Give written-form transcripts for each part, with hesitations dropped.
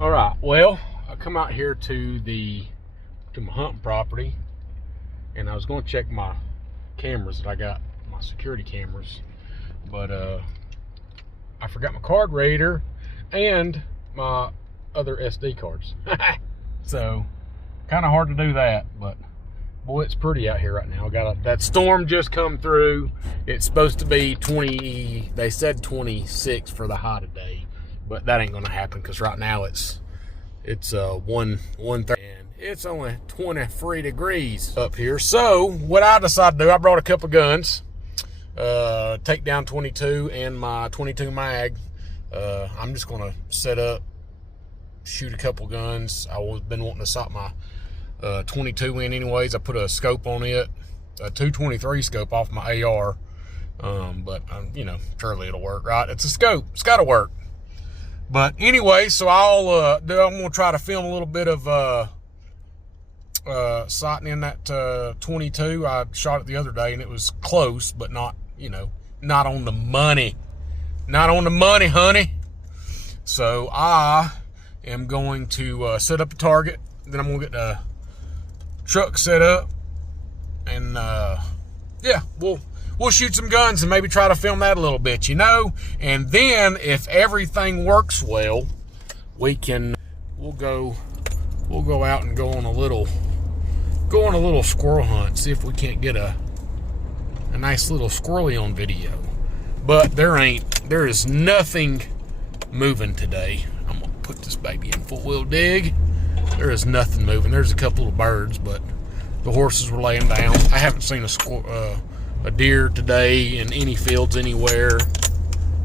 All right, well, I come out here to my hunting property, and I was going to check my cameras that I got, my security cameras, but I forgot my card reader and my other SD cards. So kind of hard to do that, but boy, it's pretty out here right now. That storm just come through. It's supposed to be 20, they said 26 for the high today, but that ain't gonna happen because right now it's 1:30 and it's only 23 degrees up here. So what I decided to do, I brought a couple guns, Takedown 22 and my 22 mag. I'm just gonna set up, shoot a couple guns. I've been wanting to sight my 22 in anyways. I put a scope on it, a 223 scope off my AR, but you know, surely it'll work, right? It's a scope, it's got to work. But anyway, so I'm gonna try to film a little bit of sighting in that 22. I shot it the other day and it was close, but not, you know, not on the money, honey. So I am going to set up a target. Then I'm gonna get the truck set up, and yeah, we'll shoot some guns and maybe try to film that a little bit, you know. And then if everything works well, we'll go out and go on a little squirrel hunt, see if we can't get a nice little squirrely on video. But there is nothing moving today. I'm gonna put this baby in full wheel dig. There is nothing moving. There's a couple of birds, but the horses were laying down. I haven't seen a deer today in any fields anywhere.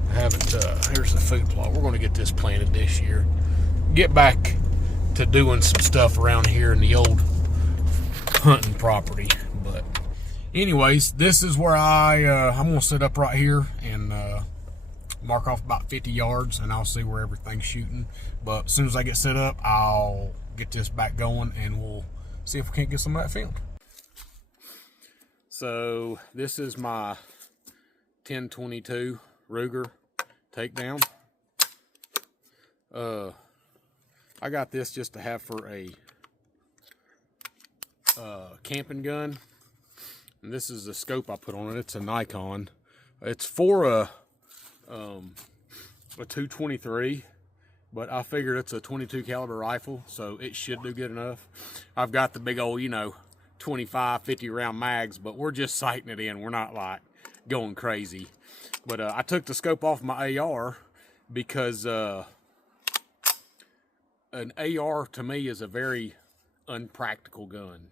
I haven't. Here's the food plot. We're going to get this planted this year. Get back to doing some stuff around here in the old hunting property. But anyways, this is where I'm going to set up right here and mark off about 50 yards, and I'll see where everything's shooting. But as soon as I get set up, I'll get this back going and we'll see if we can't get some of that filmed. So this is my 10-22 Ruger Takedown. I got this just to have for a camping gun. And this is the scope I put on it. It's a Nikon. It's for a 223. But I figured it's a 22 caliber rifle, so it should do good enough. I've got the big old, you know, 25, 50 round mags, but we're just sighting it in. We're not like going crazy. But I took the scope off my AR because an AR to me is a very unpractical gun.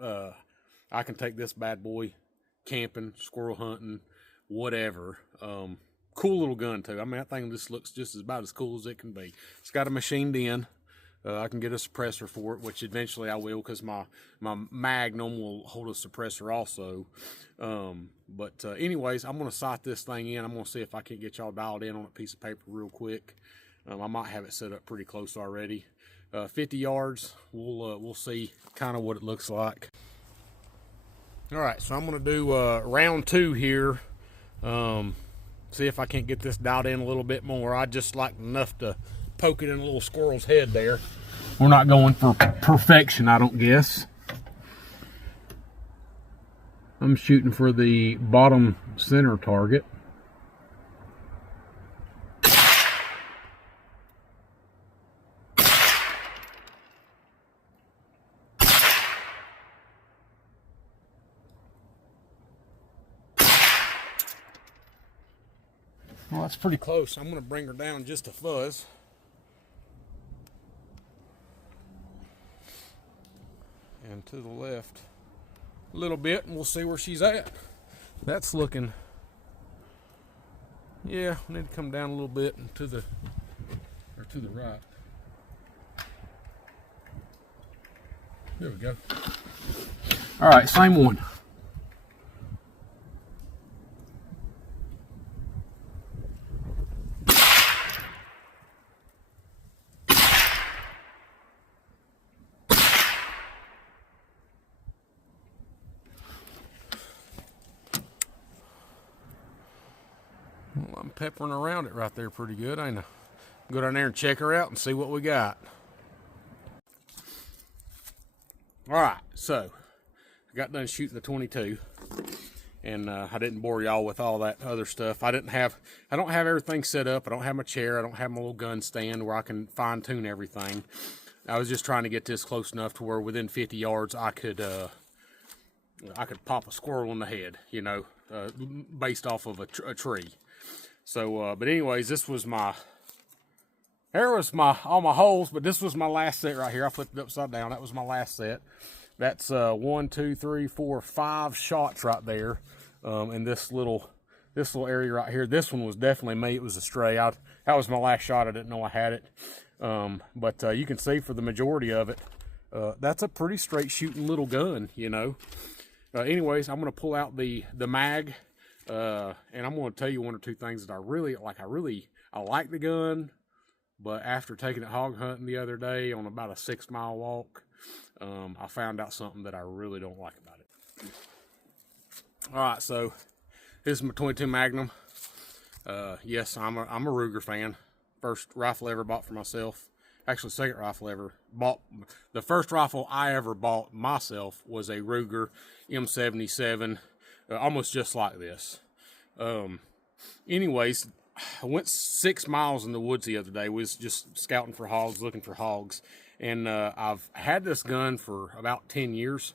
I can take this bad boy camping, squirrel hunting, whatever. Cool little gun too. I mean, that thing just looks just about as cool as it can be. It's got a machined in. I can get a suppressor for it, which eventually I will, because my Magnum will hold a suppressor also. But anyways, I'm going to sight this thing in. I'm going to see if I can get y'all dialed in on a piece of paper real quick. I might have it set up pretty close already. 50 yards. We'll see kind of what it looks like. All right, so I'm going to do round 2 here. See if I can't get this dialed in a little bit more. I just like enough to poke it in a little squirrel's head there. We're not going for perfection, I don't guess. I'm shooting for the bottom center target. Well, that's pretty close. I'm going to bring her down just a fuzz. And to the left a little bit, and we'll see where she's at. That's looking, yeah, I need to come down a little bit and to the right. There we go. All right, same one. Well, I'm peppering around it right there pretty good, ain't I? Go down there and check her out and see what we got. All right, so I got done shooting the 22, and I didn't bore y'all with all that other stuff. I don't have everything set up. I don't have my chair. I don't have my little gun stand where I can fine tune everything. I was just trying to get this close enough to where within 50 yards I could pop a squirrel in the head, you know, based off of a tree. So, but anyways, this was my. There was all my holes, but this was my last set right here. I flipped it upside down. That was my last set. That's 1, 2, 3, 4, 5 shots right there in this little area right here. This one was definitely me. It was a stray. That was my last shot. I didn't know I had it. But you can see for the majority of it, that's a pretty straight shooting little gun, you know. Anyways, I'm going to pull out the mag, and I'm going to tell you one or two things that I really like. I like the gun. But after taking it hog hunting the other day on about a 6-mile walk, I found out something that I really don't like about it. All right, so this is my 22 Magnum. Yes, I'm a Ruger fan. First rifle I ever bought for myself. Actually, second rifle I ever bought. The first rifle I ever bought myself was a Ruger M77, almost just like this. Anyways, I went 6 miles in the woods the other day. We was just scouting for hogs, looking for hogs. And I've had this gun for about 10 years.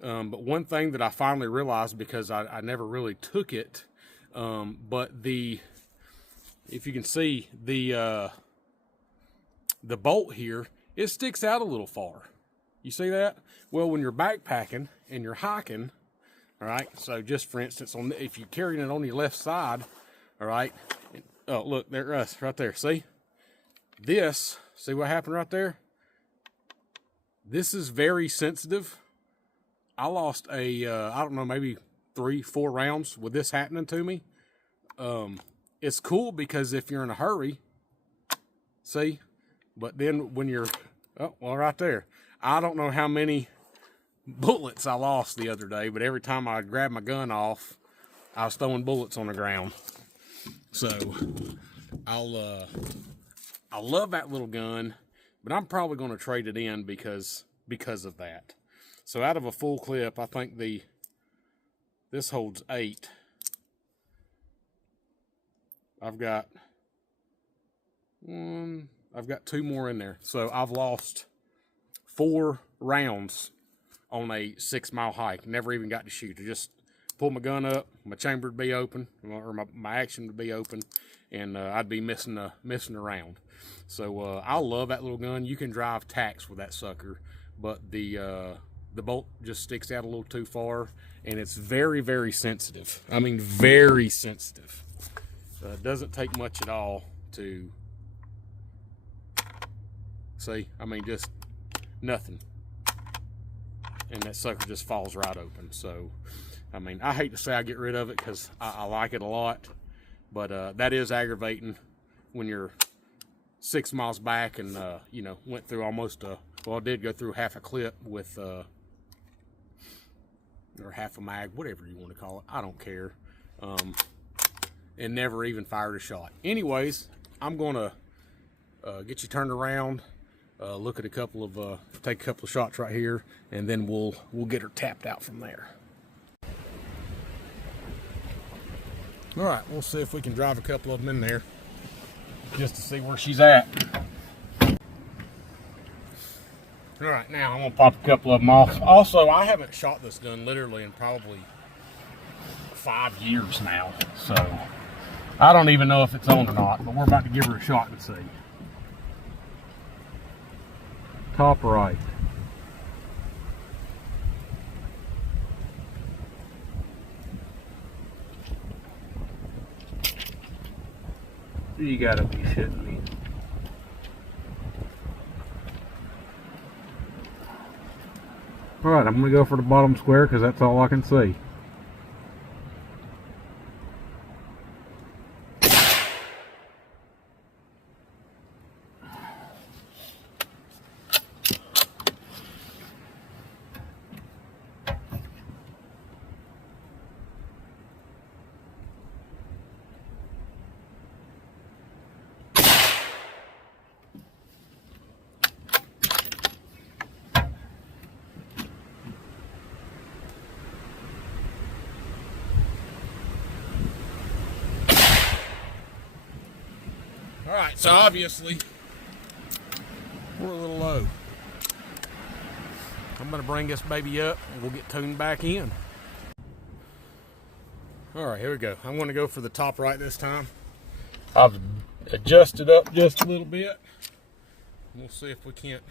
But one thing that I finally realized, because I never really took it, but if you can see, the bolt here, it sticks out a little far. You see that? Well, when you're backpacking and you're hiking, all right, so just for instance, if you're carrying it on your left side, all right. Oh, look, there's right there. See what happened right there? This is very sensitive. I lost I don't know, maybe 3-4 rounds with this happening to me. It's cool because if you're in a hurry, see, but then when you're, oh, well, right there. I don't know how many bullets I lost the other day, but every time I grabbed my gun off, I was throwing bullets on the ground. So I love that little gun, but I'm probably going to trade it in because of that. So out of a full clip, I think this holds 8. I've got 2 more in there. So I've lost 4 rounds on a 6-mile hike. Never even got to shoot. I just pull my gun up, my chamber would be open, or my action would be open, and I'd be missing a round. So I love that little gun. You can drive tacks with that sucker, but the bolt just sticks out a little too far, and it's very, very sensitive. I mean, very sensitive. It doesn't take much at all to see. I mean, just nothing, and that sucker just falls right open. So I mean, I hate to say I get rid of it because I like it a lot, but that is aggravating when you're 6 miles back and, you know, went through almost well, I did go through half a clip with, or half a mag, whatever you want to call it. I don't care. And never even fired a shot. Anyways, I'm going to get you turned around, look at take a couple of shots right here, and then we'll get her tapped out from there. All right, we'll see if we can drive a couple of them in there just to see where she's at. All right, now I'm gonna pop a couple of them off. Also, I haven't shot this gun literally in probably 5 years now, so I don't even know if it's on or not, but we're about to give her a shot and see. Top right. You gotta be shitting me. Alright, I'm gonna go for the bottom square because that's all I can see. All right, so obviously we're a little low. I'm gonna bring this baby up and we'll get tuned back in. All right, here we go. I'm gonna go for the top right this time. I've adjusted up just a little bit. We'll see if we can't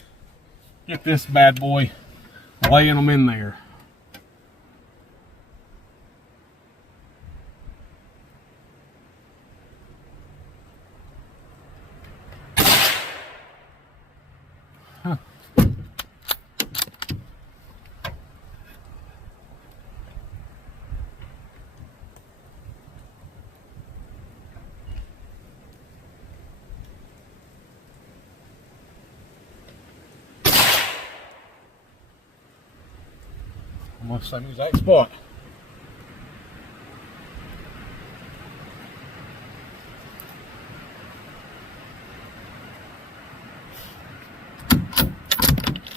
get this bad boy laying them in there. Huh. Almost same exact spot.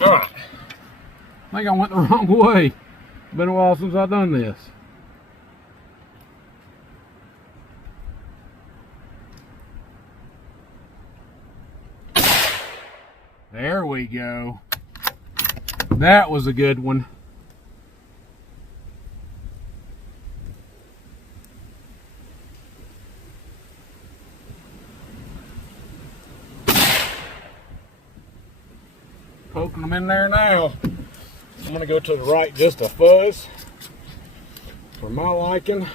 All right. I think I went the wrong way. Been a while since I've done this. There we go. That was a good one. Poking them in there now. I'm gonna go to the right just a fuzz for my liking.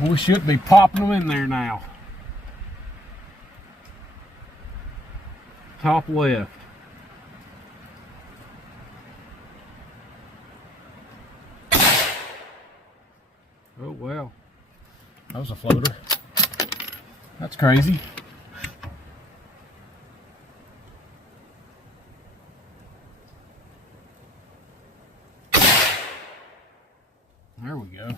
We should be popping them in there now. Top left. Oh wow, that was a floater. That's crazy. There we go.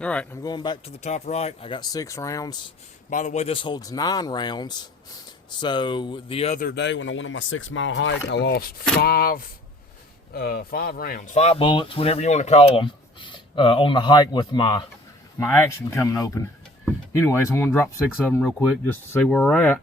All right, I'm going back to the top right. I got 6 rounds. By the way, this holds 9 rounds. So the other day when I went on my 6-mile hike, I lost 5 rounds, 5 bullets, whatever you want to call them, on the hike with my action coming open. Anyways, I want to drop 6 of them real quick just to see where we're at.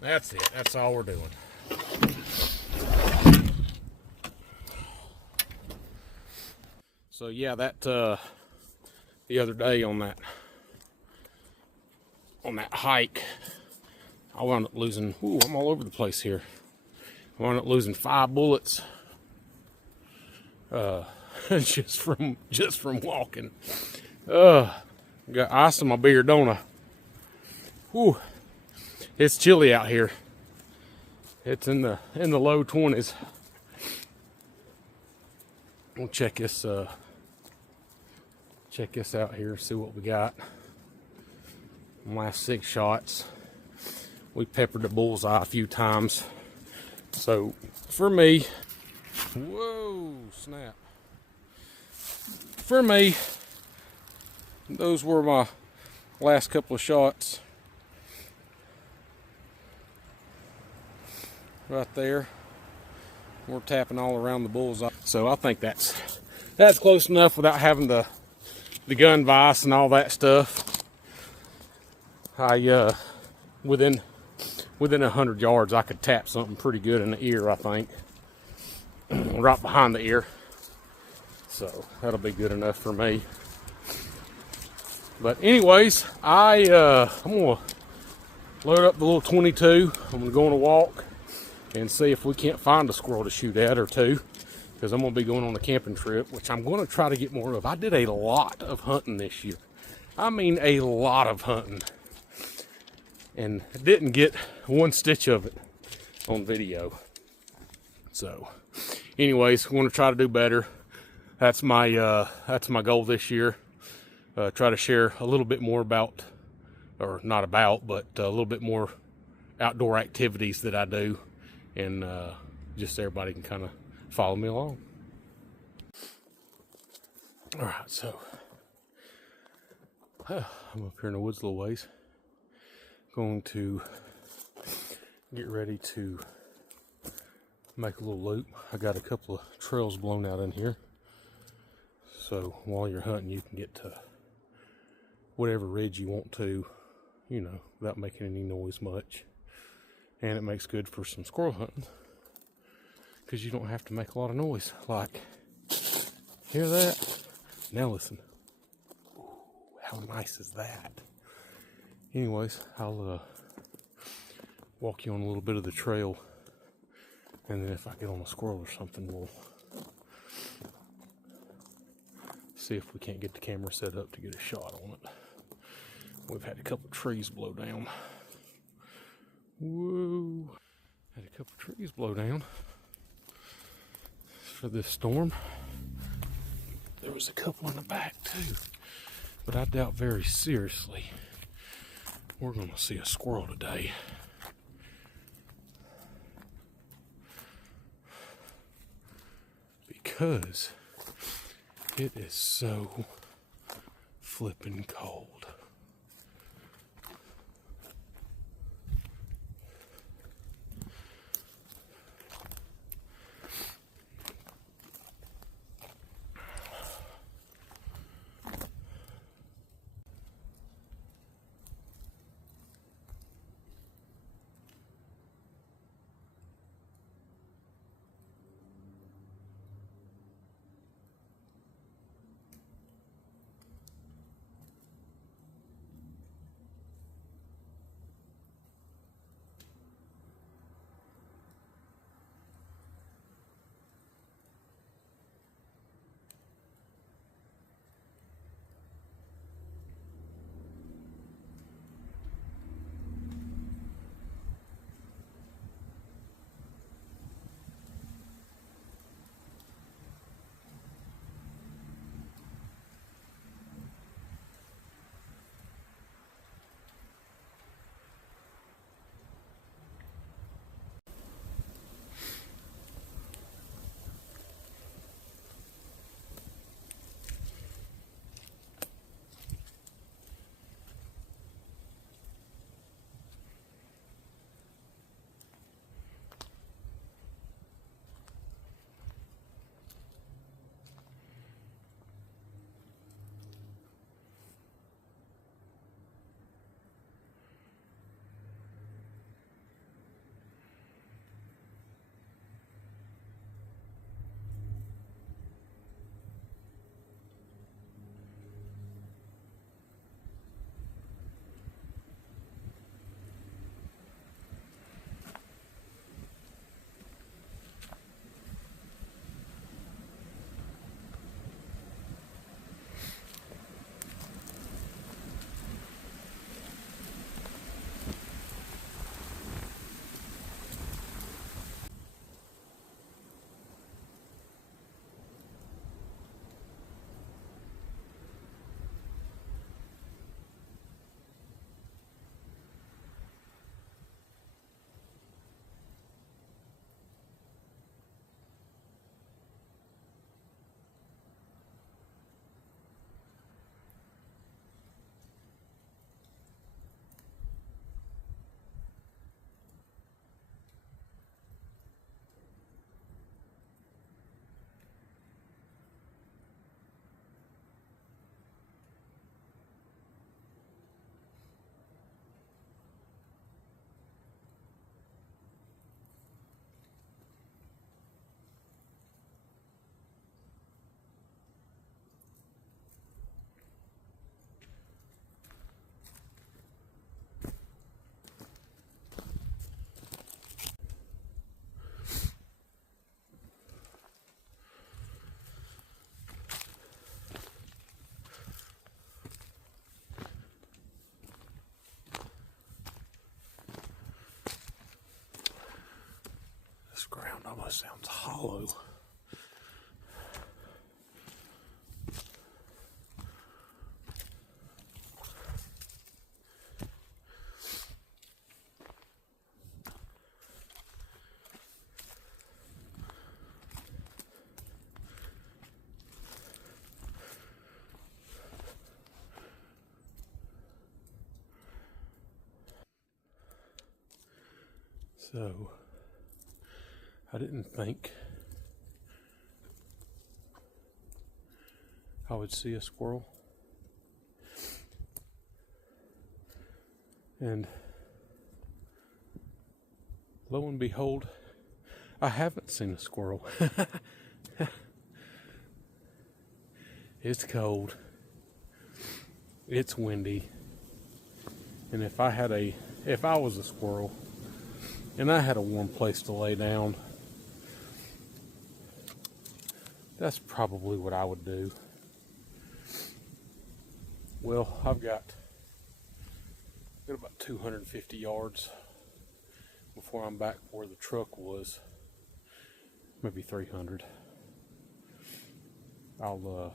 That's it. That's all we're doing. So yeah, that the other day on that hike, I wound up losing. Ooh, I'm all over the place here. I wound up losing 5 bullets. Just from walking. Got ice in my beard, don't I? Whew. It's chilly out here. It's in the low 20s. We'll check this out here, see what we got. Last 6 shots. We peppered the bullseye a few times. So for me, whoa, snap. For me, those were my last couple of shots. Right there. We're tapping all around the bullseye. So I think that's close enough without having the gun vise and all that stuff. Within 100 yards, I could tap something pretty good in the ear, I think. Right behind the ear. So that'll be good enough for me. But anyways, I'm gonna load up the little 22. I'm gonna go on a walk and see if we can't find a squirrel to shoot at or two, because I'm gonna be going on a camping trip, which I'm gonna try to get more of. I did a lot of hunting this year. I mean, a lot of hunting, and didn't get one stitch of it on video. So anyways, I'm gonna try to do better. That's my goal this year. Try to share a little bit more about, or not about, but a little bit more outdoor activities that I do, and just so everybody can kind of follow me along. All right, so I'm up here in the woods a little ways. Going to get ready to make a little loop. I got a couple of trails blown out in here, so while you're hunting, you can get to whatever ridge you want to, you know, without making any noise much. And it makes good for some squirrel hunting, because you don't have to make a lot of noise. Like, hear that? Now listen. Ooh, how nice is that? Anyways, I'll walk you on a little bit of the trail, and then if I get on a squirrel or something, we'll see if we can't get the camera set up to get a shot on it. We've had a couple trees blow down. Whoa. Had a couple trees blow down for this storm. There was a couple in the back too. But I doubt very seriously we're going to see a squirrel today. Because it is so flippin' cold. almost sounds hollow. So, I didn't think I would see a squirrel. And lo and behold, I haven't seen a squirrel. It's cold. It's windy. And if I was a squirrel and I had a warm place to lay down, that's probably what I would do. Well, I've got about 250 yards before I'm back where the truck was. Maybe 300. I'll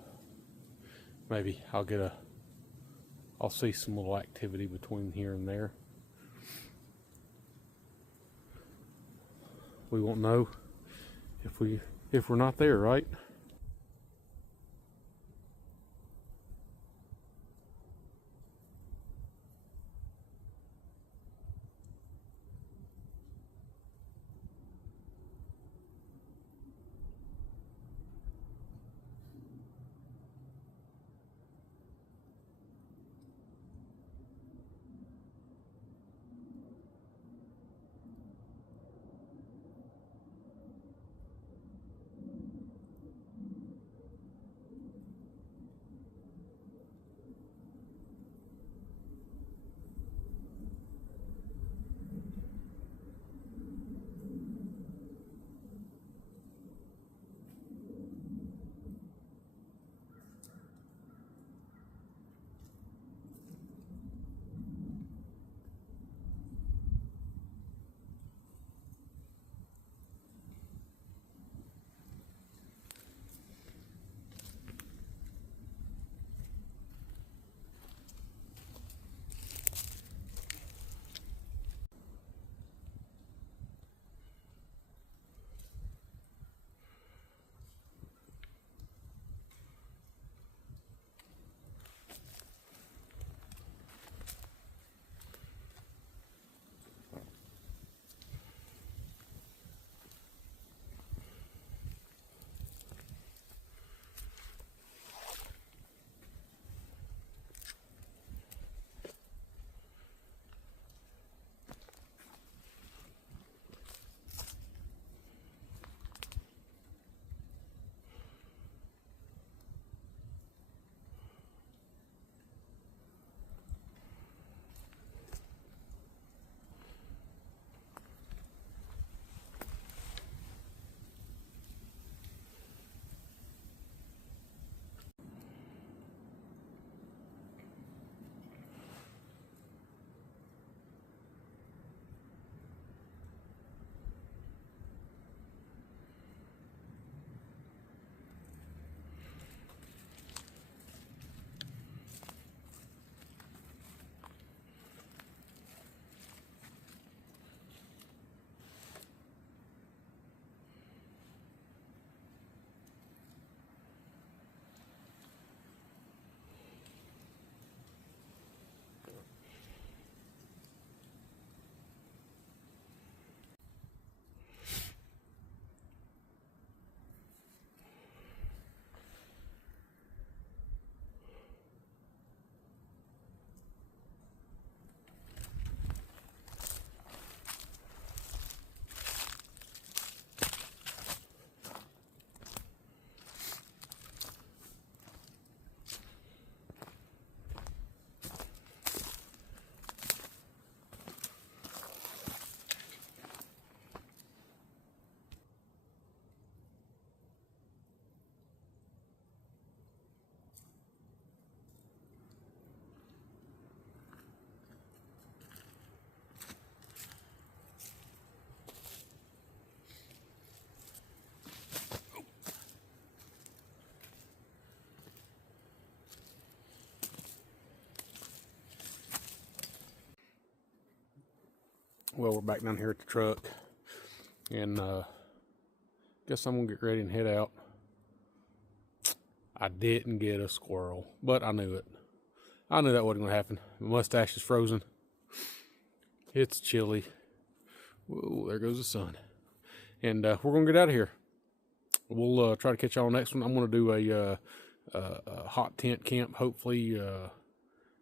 see some little activity between here and there. We won't know if we're not there, right? Well, we're back down here at the truck, and guess I'm gonna get ready and head out. I didn't get a squirrel, but I knew it. I knew that wasn't gonna happen. My mustache is frozen. It's chilly. Whoa, there goes the sun. And we're gonna get out of here. We'll try to catch y'all next one. I'm gonna do a hot tent camp. Hopefully,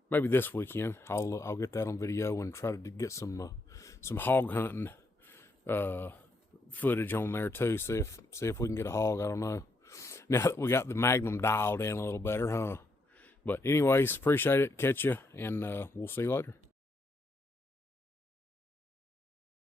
maybe this weekend. I'll get that on video and try to get some hog hunting footage on there too. See if we can get a hog. I don't know. Now that we got the Magnum dialed in a little better, huh? But anyways, appreciate it. Catch you, and we'll see you later.